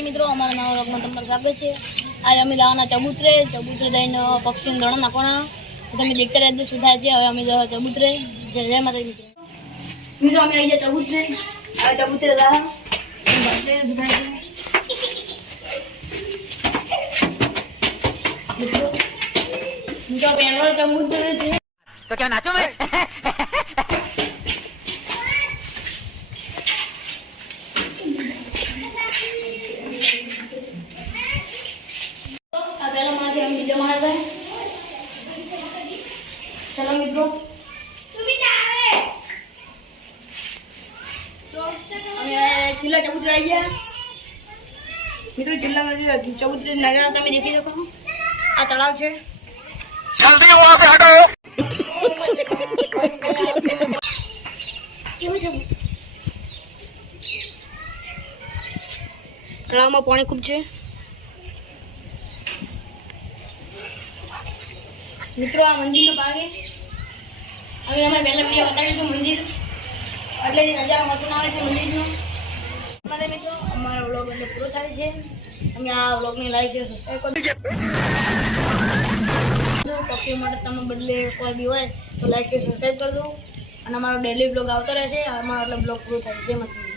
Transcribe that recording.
માતાજી મિત્રો, અમારા નવા વ્લોગમાં તમારું સ્વાગત છે। આજે અમે જવાના ચબૂતરે દઈને પક્ષીઓને દણો નાખવાના। તમે દેખતા રહેજો શું થાય છે। હવે અમે જવા ચબૂતરે। જય માતાજી મિત્રો, અમે આવી ગયા ચબૂતરે। હવે ચબૂતરે જવા શું થાય છે મિત્રો પહેલો ચબૂતરે છે तो क्या नाचो मैं चलो मित्रों चिल्ला चबूतरा आई गया मित्रों। चिल्ला में चबूतरे नजारा તમે દેખી શકો। આ તળાવ છે। जल्दी वहां से हटो। તળાવમાં પાણી ખૂબ છે મિત્રો। આ મંદિરનો ભાગ છે। અમે અમારા પહેલા વિડીયો બતાવી હતું મંદિર એટલે નજારો મસ્ત આવે છે મંદિરનો। માટે મિત્રો અમારો વ્લોગ એટલે પૂરો થાય છે। તમે આ વ્લોગને લાઈક અને સબસ્ક્રાઇબ કરજો। પક્ષીઓ માટે તમે બદલે કોઈ બી હોય તો લાઈક અને સબસ્ક્રાઇબ કરજો। અને અમારો ડેલી વ્લોગ આવતો રહેશે। અમારો એટલે વ્લોગ પૂરો થાય છે। જય માતાજી।